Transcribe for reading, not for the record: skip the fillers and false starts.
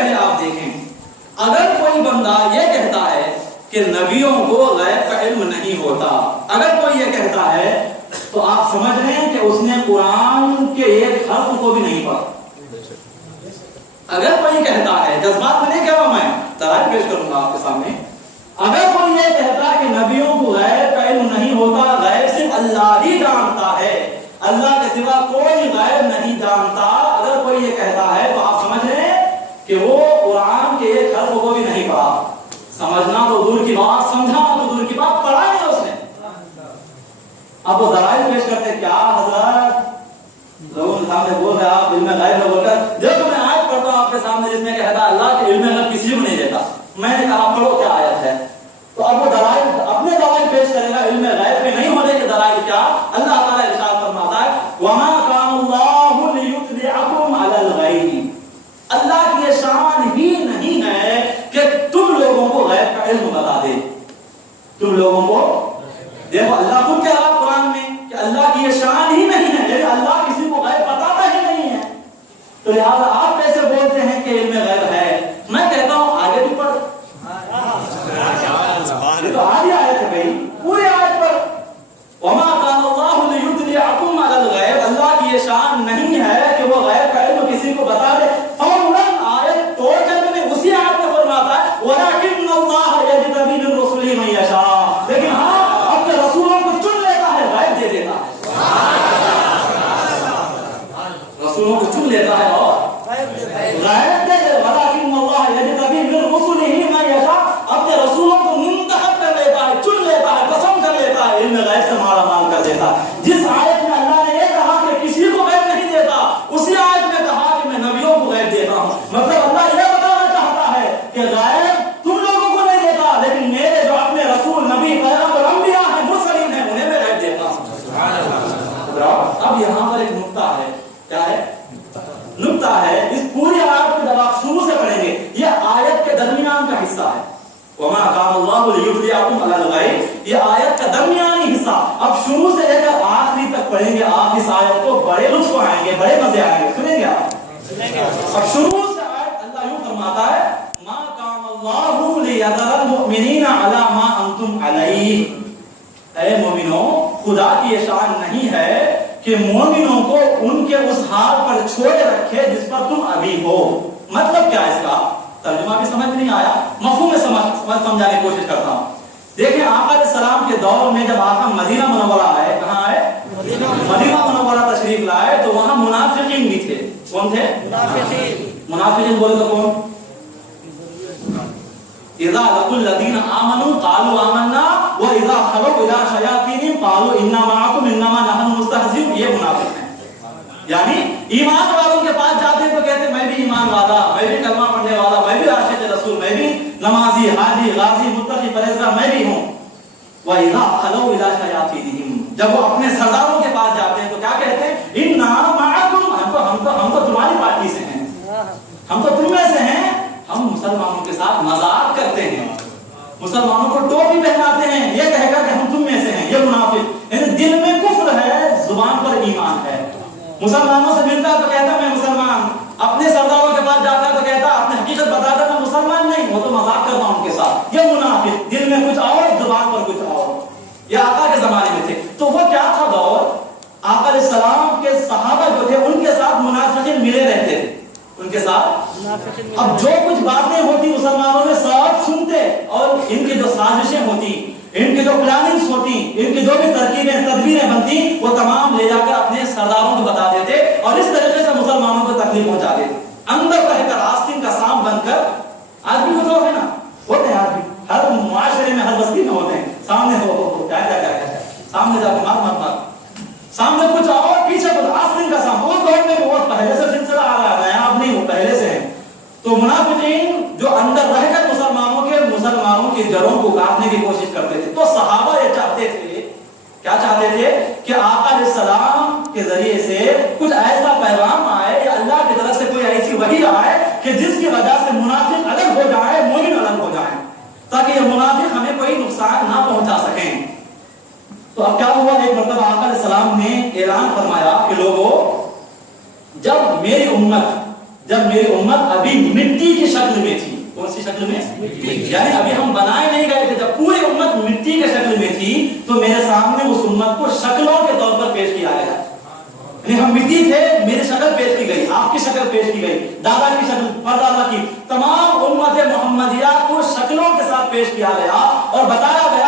پہلے آپ دیکھیں، اگر کوئی بندہ یہ کہتا ہے کہ نبیوں کو غیب کا علم نہیں ہوتا، اگر کوئی یہ کہتا ہے تو آپ سمجھ رہے ہیں کہ اس نے قرآن کے ایک حرف کو بھی نہیں پڑھا۔ اگر کوئی کہتا ہے، جذبات میں نہیں کہہ رہا، میں دلائل پیش کروں گا آپ کے سامنے، اگر کوئی یہ کہتا کہ نبیوں کو غیب کا علم نہیں ہوتا، غیب صرف اللہ ہی جانتا ہے، اللہ کے سوا کوئی غیب نہیں جانتا، اگر کوئی یہ کہتا ہے تو آپ سمجھ رہے ہیں کہ وہ قرآن کے ایک حرف کو بھی نہیں پڑھا۔ سمجھنا تو دور کی بات، سمجھانا تو دور کی بات، پڑھا نہیں اس نے۔ اب وہ دلائل پیش کرتے، کیا حضرت لوگوں کے سامنے بول رہے آپ علم غیب میں بول کر، دیکھو میں آیت پڑھتا ہوں آپ کے سامنے جس میں کہتا اللہ کے علم غیب کسی کو نہیں دیتا، میں نے کہا پڑھو کیا آیت ہے، تو اب وہ دلائل اپنے دلائل پیش کرے گا علم غیب میں نہیں ہونے کے دلائل کیا؟ اللہ تعالیٰ ارشاد فرماتا ہے وَمَا كَانَ اللَّهُ لِيُطْلِعَكُمْ عَلَى الْغَيْبِ، اللہ کی یہ شان ہی نہیں ہے کہ تم لوگوں کو غیب کا علم بتا دے، تم لوگوں کو، دیکھو اللہ خود کہہ رہا قرآن میں کہ اللہ کی یہ شان ہی نہیں ہے، لیکن اللہ کسی کو غیب بتاتا ہی نہیں ہے، تو لہٰذا آپ کیسے بولتے ہیں کہ علم غیب ہے؟ میں کہتا ہوں آگے بھی پڑھ، یہ تو آدھی آیت ہے بھائی، پورے آیت پر وَمَا كَانَ اللَّهُ لِيُطْلِعَكُمْ عَلَى الْغَيْبِ، اللہ کی یہ شان نہیں ہے کہ وہ غیب کا علم کسی کو بتا دے۔ فوراً آیت توڑ کر میں نے اسی آیت میں فرماتا ہے وَلَكِنَّ اللَّهَ يَجْتَبِي مِن رُّسُلِهِ مَن يَشَاءُ، لیکن ہاں اپنے رسولوں کو چن لیتا ہے، غیب دے دیتا ہے، رسولوں کو چن لیتا ہے اور غیب دے دیتا ہے۔ وَلَكِنَّ اللَّهَ يَجْتَبِي مِن رُّسُلِهِ مَن يَشَاءُ، اپنے رسولوں کو منتخب کر لیتا ہے، چن لیتا ہے، پسند کر لیتا ہے، علم غیب سے مالا مال کر دیتا ہے۔ جس آیت میں اللہ نے یہ کہا کہ کسی کو غیب نہیں دیتا، اسی آیت میں کہا کہ میں نبیوں کو غیب دیتا ہوں، مطلب اللہ یہ بتانا چاہتا ہے کہ غیب تم لوگوں کو نہیں دیتا، لیکن میرے جو اپنے رسول نبی پیغمبر انبیاء ہیں مرسلین ہیں انہیں میں غیب دیتا ہوں۔ اب یہاں پر ایک نقطہ ہے، کیا ہے نقطہ ہے، اس پوری آیت کو جب آپ شروع سے پڑھیں گے، یہ آیت کے درمیان کا حصہ ہے، وَمَا كَانَ اللَّهُ لِيُطْلِعَكُمْ عَلَى الْغَيْبِ، یہ آیت کا درمیانی حصہ، اب شروع سے لے کر آخری تک پڑھیں گے، آپ اس آیت کو بڑے لطف آئیں گے، بڑے مزے آئیں گے، سنیں گے آپ۔ اب شروع سے آیت اللہ یوں فرماتا ہے مَا كَانَ اللَّهُ لِيَذَرَ الْمُؤْمِنِينَ عَلَى مَا أَنْتُمْ عَلَيْهِ، اے مومنوں خدا کی یہ شان نہیں ہے کہ مومنوں کو ان کے اس حال پر چھوڑے رکھے جس پر تم ابھی ہو۔ مطلب کیا اس کا؟ ترجمہ بھی سمجھ نہیں آیا، مفہوم سمجھانے کی کوشش کرتا ہوں۔ دیکھیں آقا علیہ السلام کے دور میں جب آقا مدینہ منورہ آئے، کہاں آئے؟ مدینہ منورہ تشریف لائے، تو وہاں منافقین بھی تھے۔ کون تھے؟ منافقین بولے تو کون؟ اذا لقوا الذين امنوا قالوا آمنا واذا خلوا الى شياطينهم قالوا انا معكم انما نحن مستهزئون، یہ منافق ہیں، یعنی ایمان والوں کے پاس جاتے ہیں تو کہتے ہیں میں بھی ایمان والا، میں بھی کلمہ پڑھنے والا، میں بھی عاشق رسول، میں بھی نمازی، حاجی، غازی، متقی، پرہیزگار میں بھی ہوں۔ واذا خلوا الى شياطينهم، جب وہ اپنے سرداروں کے پاس جاتے ہیں تو کیا کہتے ہیں؟ انا معكم، ہم تو تمہاری پارٹی سے ہیں، ہم تو تم میں سے ہیں، ہم مسلمانوں کے ساتھ مذاق کرتے ہیں، مسلمانوں کو ٹوپی پہناتے ہیں، یہ کہے گا کہ ہم تم میں سے ہیں۔ یہ منافق، یعنی دل میں کفر ہے، زبان پر ایمان ہے، مسلمانوں سے ملتا تو کہتا میں مسلمان، اپنے سرداروں کے پاس جاتا تو کہتا اپنی حقیقت بتاتا میں مسلمان نہیں، وہ تو مذاق کرتا ہوں ان کے ساتھ۔ یہ منافق، دل میں کچھ اور، زبان پر کچھ اور۔ یہ آقا کے زمانے میں تھے۔ تو وہ کیا تھا دور؟ آقا علیہ السلام کے صحابہ جو تھے ان کے ساتھ منافقین ملے رہتے تھے، ان کے ساتھ اب جو کچھ باتیں ہوتی مسلمانوں میں سب سنتے، اور ان کی جو سازشیں ہوتی، ان کی جو پلاننگز ہوتی، ان کی جو بھی ترکیبیں تدبیریں بنتی، وہ تمام لے جا کر اپنے سرداروں کو بتا دیتے، اور اس طریقے سے مسلمانوں کو تکلیف پہنچا دیتے، اندر رہ کر آستین کا سانپ بن کر۔ آج بھی جو ہے نا، ہوتے ہیں آج بھی، ہر معاشرے میں، ہر بستی میں ہوتے ہیں، سامنے ہو کیا کیا کیا کیا، سامنے جا کے مار سامنے کچھ اور پیچھے کچھ، آستین کا سانپ۔ وہ دور میں بہت پہلے سے سلسلہ آ رہا ہے، آپ نہیں، وہ پہلے سے ہیں۔ تو منافقین جو اندر رہ کر مسلمانوں کی جڑوں کو کاٹنے کی کوشش کرتے تھے، تو صحابہ یہ چاہتے تھے، کیا چاہتے تھے کہ آقا علیہ السلام کے ذریعے سے کچھ ایسا پیغام آئے یا اللہ کی طرف سے کوئی ایسی وحی آئے کہ جس کی وجہ سے منافق الگ ہو جائے، مومن الگ ہو جائے، تاکہ یہ منافق ہمیں کوئی نقصان نہ پہنچا سکیں۔ تو اب کیا ہوا؟ ایک مرتبہ آقا علیہ السلام نے اعلان فرمایا کہ لوگوں، جب میری امت جب میری امت ابھی مٹی کی شکل میں تھی. کون سی شکل میں؟ یعنی ابھی ہم بنائے نہیں گئے تھے. جب پوری امت مٹی کے شکل میں تھی تو میرے سامنے اس امت کو شکلوں کے طور پر پیش کیا گیا. یعنی ہم مٹی تھے, میری شکل پیش کی گئی, آپ کی شکل پیش کی گئی, دادا کی شکل, پردادا کی, تمام امت محمدیہ کو شکلوں کے ساتھ پیش کیا گیا اور بتایا گیا